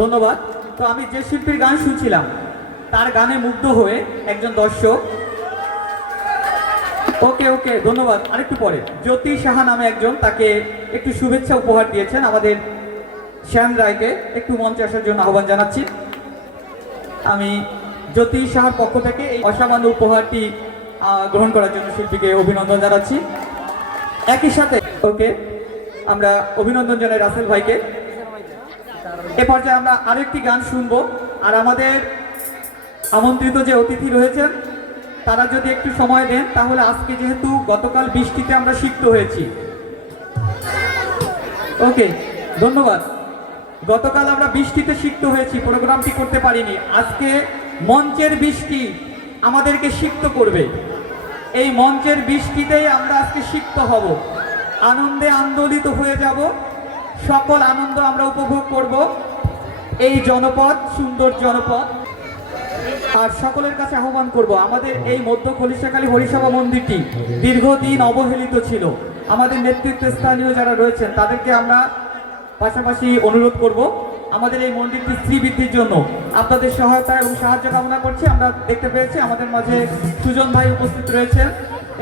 ধন্যবাদ। তো আমি যে শিল্পীর গান শুনছিলাম, তার গানে মুগ্ধ হয়ে একজন দর্শক। ওকে ওকে, ধন্যবাদ। আরেকটু পরে। জ্যোতি সাহা নামে একজন, তাকে একটু শুভেচ্ছা উপহার দিয়েছেন আমাদের শ্যাম রায়কে। একটু মঞ্চে আসার জন্য আহ্বান জানাচ্ছি। আমি জ্যোতি সাহার পক্ষ থেকে এই অসামান্য উপহারটি গ্রহণ করার জন্য শিল্পীকে অভিনন্দন জানাচ্ছি। একই সাথে, ওকে, আমরা অভিনন্দন জানাই রাসেল ভাইকে। এ পর্যায়ে আমরা আরেকটি গান শুনব। আর আমাদের আমন্ত্রিত যে অতিথি রয়েছেন, তারা যদি একটু সময় দেন, তাহলে আজকে যেহেতু গতকাল বৃষ্টিতে আমরা সিক্ত হয়েছি। ওকে, ধন্যবাদ। গতকাল আমরা বৃষ্টিতে সিক্ত হয়েছি, প্রোগ্রামটি করতে পারিনি। আজকে মঞ্চের বৃষ্টি আমাদেরকে সিক্ত করবে। এই মঞ্চের বৃষ্টিতেই আমরা আজকে সিক্ত হব। আনন্দে আন্দোলিত হয়ে যাব। সকল আনন্দ আমরা উপভোগ করব। এই জনপদ, সুন্দর জনপদ। আর সকলের কাছে আহ্বান করব, আমাদের এই মধ্য খলিশাখালী হরিসভা মন্দিরটি দীর্ঘদিন অবহেলিত ছিল। আমাদের নেতৃত্ব স্থানীয় যারা রয়েছেন, তাদেরকে আমরা পাশাপাশি অনুরোধ করব, আমাদের এই মন্দিরটি শ্রীবৃদ্ধির জন্য। আপনাদের সহায়তা এবং সাহায্য কামনা করছি, আমরা দেখতে পেয়েছি, আমাদের মাঝে সুজন ভাই উপস্থিত রয়েছেন।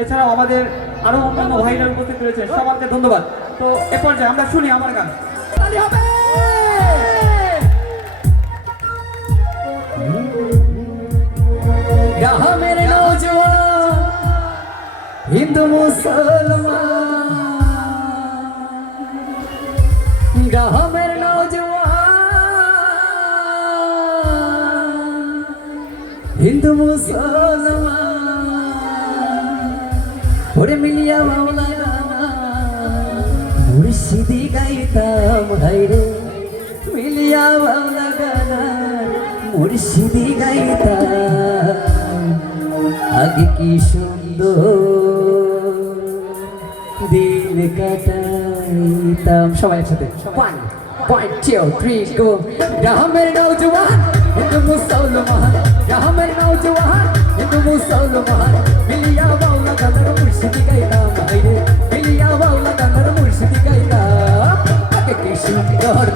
এছাড়াও আমাদের আরও অন্যান্য ভাইরা উপস্থিত রয়েছেন, সবাইকে ধন্যবাদ। তো এ পর্যায়ে আমরা শুনি আমার গান। হিন্দু মুসলমান। কি সুন্দর দিন কাটাইতাম। সবাই একসাথে। One point two three go রামের নৌজওয়ান হিন্দু মুসলমান। রামের নৌজওয়ান হিন্দু মুসলমান। মিলিয়া বাউলা গানার মুর্শিদি গাইতাম। মিলিয়া বাউলা গানার মুর্শিদি গাইতাম। কি সুন্দর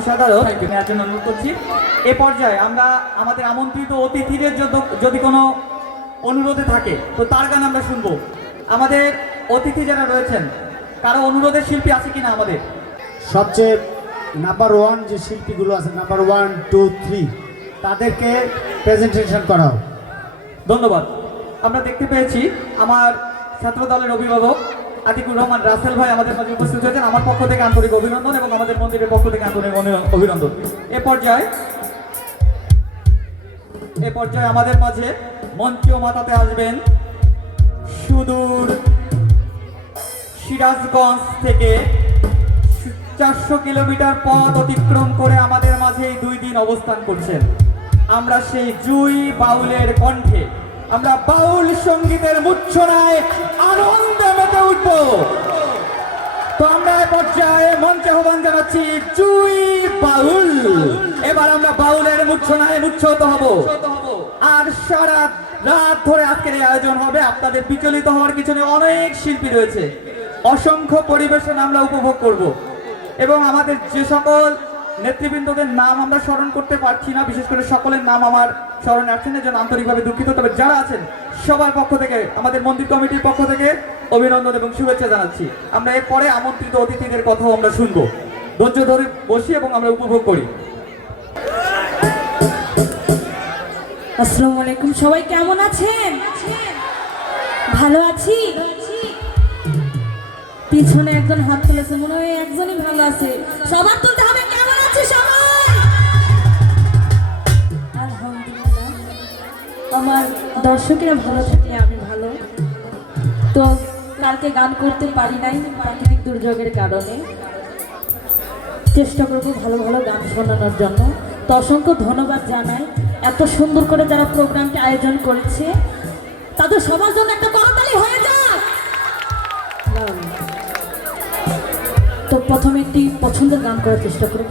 অসাধারণ। নেওয়ার জন্য অনুরোধ করছি এ পর্যায়ে আমরা আমাদের আমন্ত্রিত অতিথিদের যদি যদি কোনো অনুরোধে থাকে তো তার গান আমরা শুনব। আমাদের অতিথি যারা রয়েছেন কারও অনুরোধের শিল্পী আছে কিনা আমাদের? সবচেয়ে নাম্বার ওয়ান যে শিল্পীগুলো আছে নাম্বার ওয়ান টু থ্রি তাদেরকে প্রেজেন্টেশন করা হোক ধন্যবাদ। আমরা দেখতে পেয়েছি আমার ছাত্র দলের অভিভাবক আতিকুর রহমান, রাসেল ভাই আমাদের মাঝে উপস্থিত হয়েছেন। আমার পক্ষ থেকে আন্তরিক অভিনন্দন এবং আমাদের মন্দিরের পক্ষ থেকে আন্তরিক অভিনন্দন। এ পর্যায়ে এ পর্যায়ে আমাদের মাঝে মঞ্চীয় মাতাতে আসবেন সুদূর সিরাজগঞ্জ থেকে চারশো কিলোমিটার পথ অতিক্রম করে আমাদের মাঝে এই দুই দিন অবস্থান করছেন। আমরা সেই জুই বাউলের কণ্ঠে, আমরা বাউল সঙ্গীতের মূর্ছনায় আনন্দে মেতে উঠব। তো আমরা পর্যায়ে মঞ্চে আহ্বান জানাচ্ছি জুই বাউল। এবার আমরা বাউলের মূর্ছনায় মুচ্ছত হব। আর সারা রাত ধরে আজকের এই আয়োজন হবে। আপনাদের বিচলিত হওয়ার পিছনে অনেক শিল্পী রয়েছে। অসংখ্য পরিবেশন আমরা উপভোগ করব। এবং আমাদের যে সকল নেতৃবৃন্দদের নাম আমরা স্মরণ করতে পারছি না, বিশেষ করে সকলের নাম আমার স্মরণে আসছেন এর জন্য আন্তরিকভাবে দুঃখিত। তবে যারা আছেন, সবার পক্ষ থেকে, আমাদের মন্দির কমিটির পক্ষ থেকে অভিনন্দন এবং শুভেচ্ছা জানাচ্ছি। আমরা এরপরে আমন্ত্রিত অতিথিদের কথাও আমরা শুনব। ধৈর্য ধরে বসি এবং আমরা উপভোগ করি। আসসালামু আলাইকুম। সবাই কেমন আছেন? ভালো আছি? পিছনে একজন হাত তুলেছে, মনে হয় একজনই ভালো আছে। সবার তুলতে হবে, কেমন আছে সবাই? আলহামদুলিল্লাহ। আমার দর্শকেরা ভালো থাকলে আমি ভালো। তো কালকে গান করতে পারি নাই প্রাকৃতিক দুর্যোগের কারণে। চেষ্টা করব ভালো ভালো গান শোনানোর জন্য। তো অসংখ্য ধন্যবাদ জানাই। এত সুন্দর করে যারা প্রোগ্রামটি আয়োজন করেছে। তাদের সবার জন্য একটা করতালি হয়ে যাক! তো প্রথমে একটি পছন্দের গান করার চেষ্টা করব।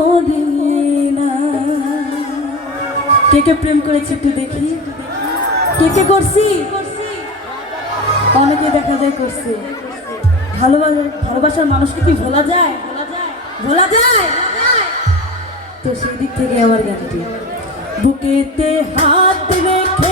পড়ে কে কে প্রেম করেছে একটু দেখি। কে কে করছি? অনেকে দেখা যায় করছে। ভালোবাসার ভালোবাসার মানুষকে কি ভোলা যায়? ভোলা যায়? তো সেই দিক থেকে আমার গানটি। বুকেতে হাত রেখে